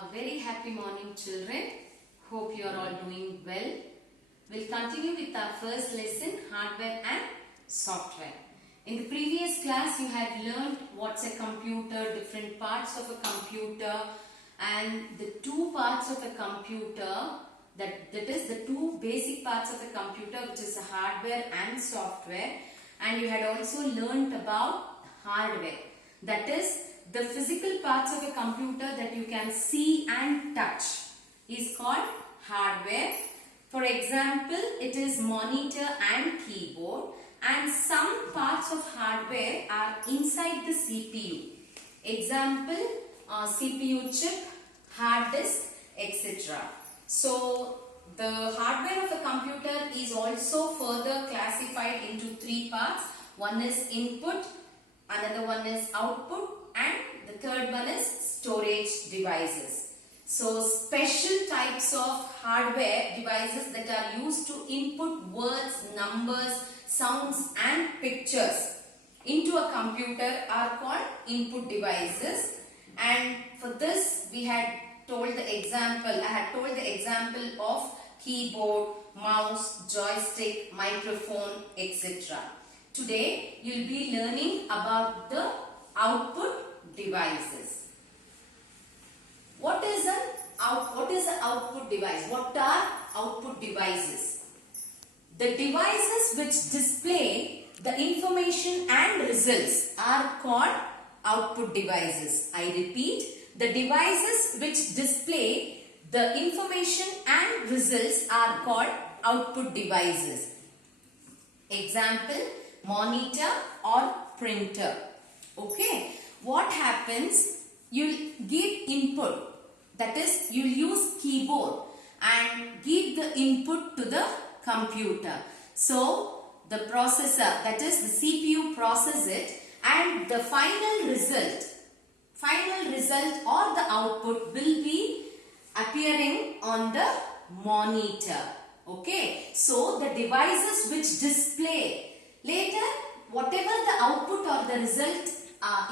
A very happy morning, children. Hope you are all doing well. We'll continue with our first lesson, hardware and software. In the previous class, you had learned what's a computer, different parts of a computer, and the two parts of a computer, that is the two basic parts of a computer, which is the hardware and software. And you had also learned about hardware, that is the physical parts of a computer that you can see and touch is called hardware. For example, it is monitor and keyboard, and some parts of hardware are inside the CPU. Example, CPU chip, hard disk, etc. So the hardware of a computer is also further classified into three parts. One is input, another one is output, and the third one is storage devices. So special types of hardware devices that are used to input words, numbers, sounds and pictures into a computer are called input devices. And for this we had told the example, I had told the example of keyboard, mouse, joystick, microphone, etc. Today you will be learning about the output devices. What is an output device? What are output devices? The devices which display the information and results are called output devices. I repeat, the devices which display the information and results are called output devices. Example, monitor or printer. Okay, what happens? You give input, that is you use keyboard and give the input to the computer. So the processor, that is the CPU, process it, and the final result or the output will be appearing on the monitor. Okay, so the devices which display later whatever the output or the result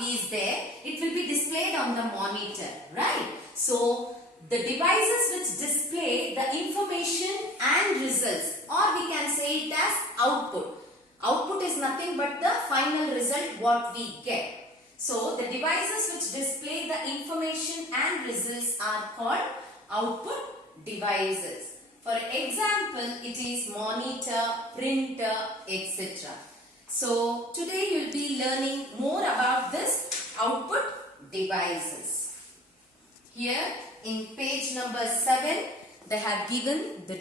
is there, it will be displayed on the monitor, right? So the devices which display the information and results, or we can say it as output. Output is nothing but the final result what we get. So the devices which display the information and results are called output devices. For example, it is monitor, printer, etc. So today you will be learning more about this output devices. Here in page number 7, they have given the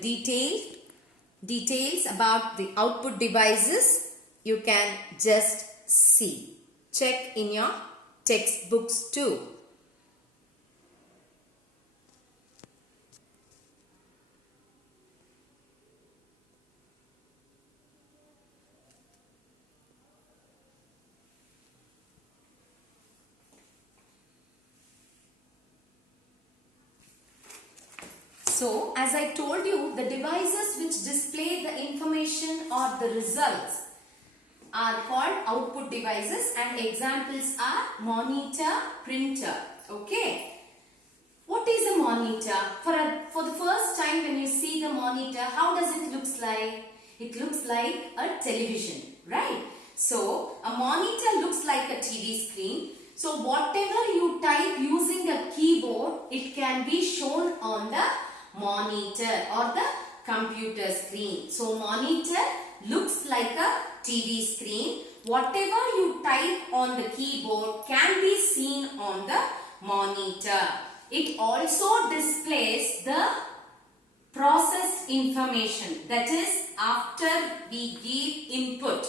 details about the output devices. You can just see. Check in your textbooks too. So, as I told you, the devices which display the information or the results are called output devices, and examples are monitor, printer. Okay. What is a monitor? For the first time when you see the monitor, how does it look like? It looks like a television, right? So, a monitor looks like a TV screen. So, whatever you type using a keyboard, it can be shown on the monitor or the computer screen. So monitor looks like a TV screen. Whatever you type on the keyboard can be seen on the monitor. It also displays the processed information. That is, after we give input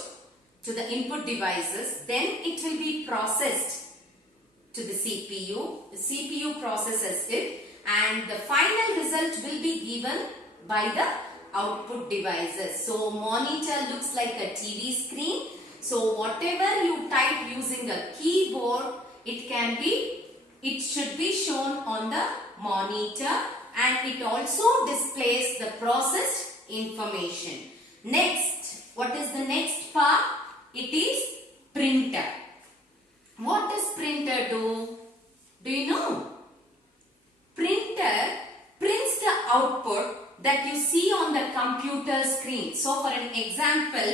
to the input devices, then it will be processed to the CPU. The CPU processes it, and the final result will be given by the output devices. So monitor looks like a TV screen. So whatever you type using a keyboard, it should be shown on the monitor, and it also displays the processed information. Next, what is the next part? It is printer. What does printer do? Do you know? Printer that you see on the computer screen. So for an example,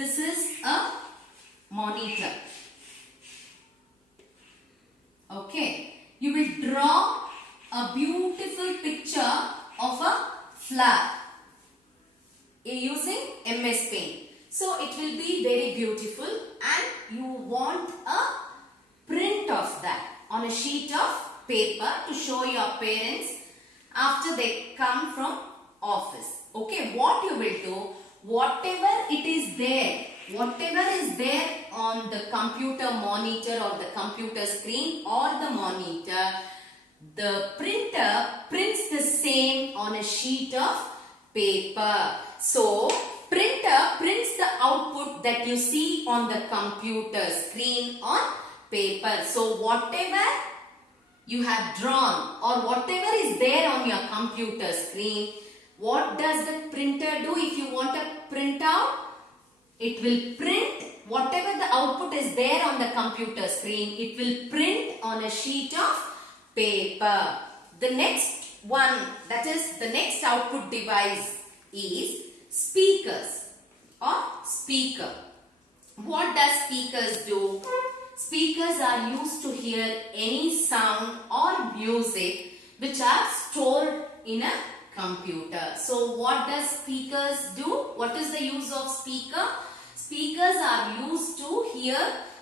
this is a monitor. Okay, you will draw a beautiful picture of a flower using MS Paint. So it will be very beautiful, and you want a print of that on a sheet of paper to show your parents after they come from office. Okay, what you will do, whatever is there on the computer monitor or the computer screen or the monitor, the printer prints the same on a sheet of paper. So printer prints the output that you see on the computer screen on paper. So whatever you have drawn or whatever is there on your computer screen, what does the printer do? If you want a printout, it will print whatever the output is there on the computer screen. It will print on a sheet of paper. The next one, that is the next output device, is speakers or speaker. What does speakers do? Speakers are used to hear any sound or music which are stored in a computer. So what does speakers do? What is the use of speaker? Speakers are used to hear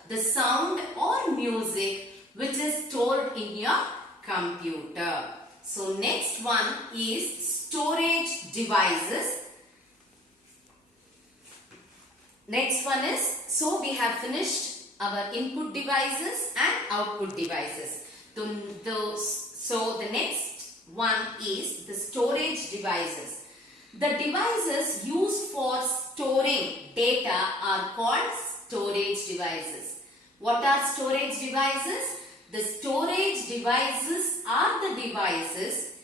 the sound or music which is stored in your computer. So next one is storage devices. Next one is, so we have finished our input devices and output devices. So the next one is the storage devices. The devices used for storing data are called storage devices. What are storage devices? The storage devices are the devices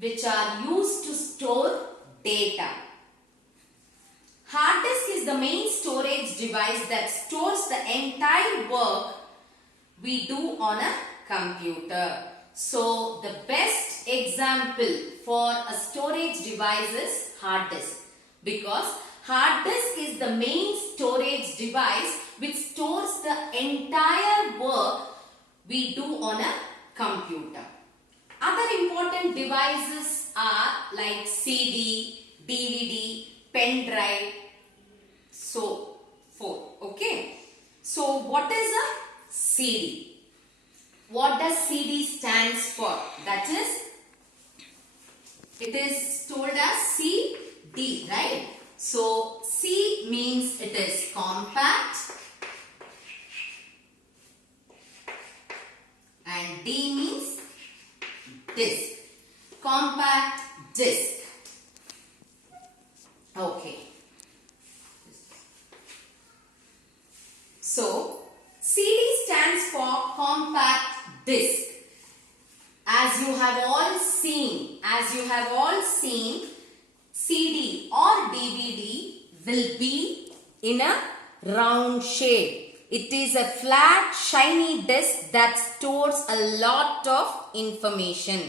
which are used to store data. Hard disk is the main storage device that stores the entire work we do on a computer. So the best example for a storage device is hard disk, because hard disk is the main storage device which stores the entire work we do on a computer. Other important devices are like CD, DVD, pen drive, so forth. Okay. So what is a CD? What does CD stands for? That is, it is told as CD, right? So C means it is compact and D means disk. Compact disk. Okay. So CD stands for compact disk. As you have all seen, CD or DVD will be in a round shape. It is a flat, shiny disk that stores a lot of information.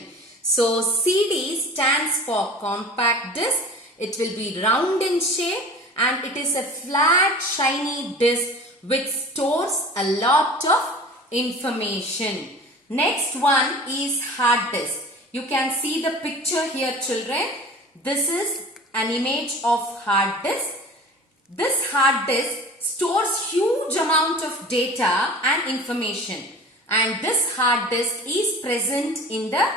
So CD stands for compact disk. It will be round in shape and it is a flat, shiny disk which stores a lot of information. Next one is hard disk. You can see the picture here, children. This is an image of hard disk. This hard disk stores huge amount of data and information, and this hard disk is present in the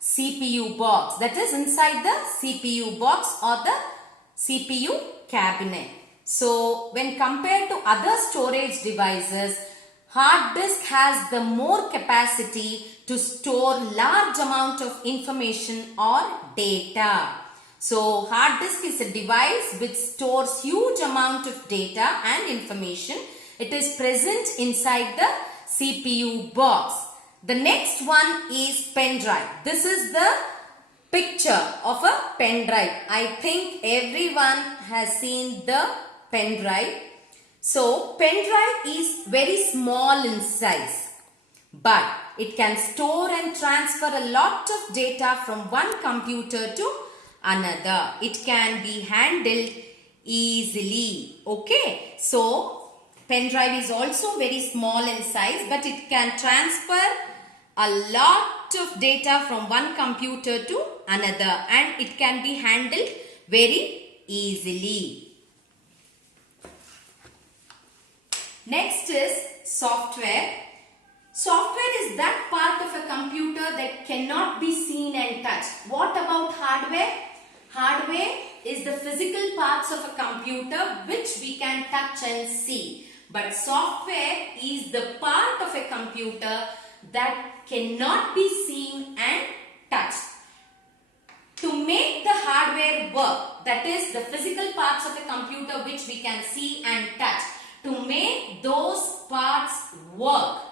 CPU box, that is inside the CPU box or the CPU cabinet. So when compared to other storage devices, hard disk has the more capacity to store large amount of information or data. So hard disk is a device which stores huge amount of data and information. It is present inside the CPU box. The next one is pen drive. This is the picture of a pen drive. I think everyone has seen the pen drive. So pen drive is very small in size, but it can store and transfer a lot of data from one computer to another. It can be handled easily. Okay, so pen drive is also very small in size, but it can transfer a lot of data from one computer to another, and it can be handled very easily. Next is software. Software is that part of a computer that cannot be seen and touched. What about hardware? Hardware is the physical parts of a computer which we can touch and see. But software is the part of a computer that cannot be seen and touched. To make the hardware work, that is the physical parts of a computer which we can see and touch, to make those parts work,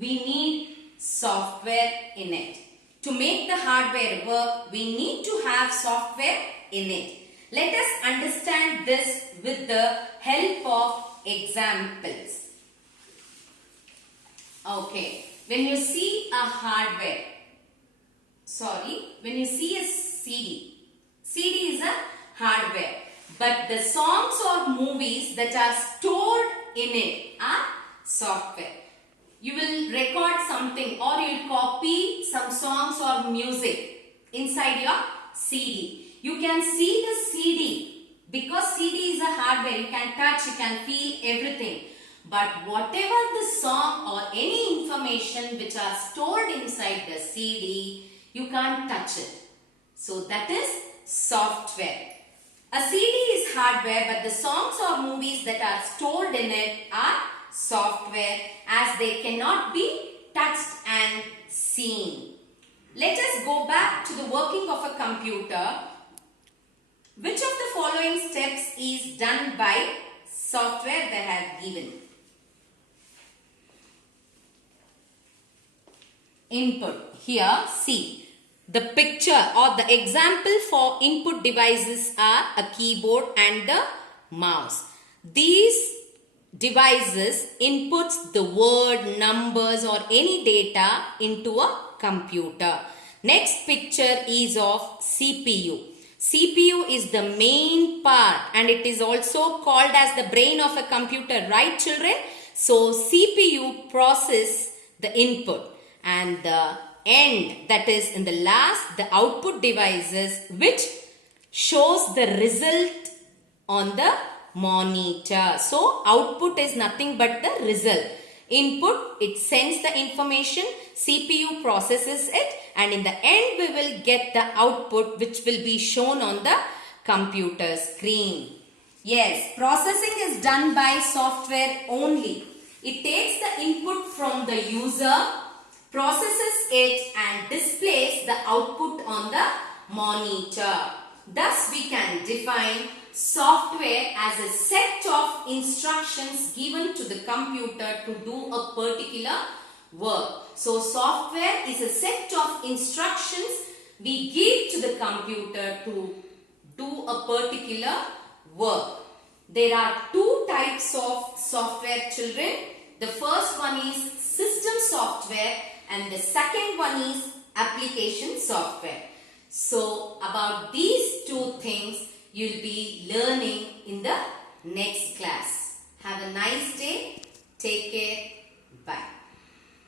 we need software in it. To make the hardware work, we need to have software in it. Let us understand this with the help of examples. Okay, when you see a when you see a CD is a hardware, but the songs or movies that are stored in it are software. You will record something or you will copy some songs or music inside your CD. You can see the CD because CD is a hardware. You can touch, you can feel everything. But whatever the song or any information which are stored inside the CD, you can't touch it. So that is software. A CD is hardware, but the songs or movies that are stored in it are software, as they cannot be touched and seen. Let us go back to the working of a computer. Which of the following steps is done by software they have given? Input. Here, see. The picture or the example for input devices are a keyboard and the mouse. These devices inputs the word, numbers or any data into a computer. Next picture is of CPU. CPU is the main part and it is also called as the brain of a computer, right children? So CPU process the input, and the end, that is in the last, the output devices which shows the result on the monitor. So output is nothing but the result. Input, it sends the information, CPU processes it, and in the end we will get the output which will be shown on the computer screen. Yes, processing is done by software only. It takes the input from the user, processes it and displays the output on the monitor. Thus we can define software as a set of instructions given to the computer to do a particular work. So software is a set of instructions we give to the computer to do a particular work. There are two types of software, children. The first one is system software and the second one is application software. So about these two things you will be learning in the next class. Have a nice day. Take care. Bye.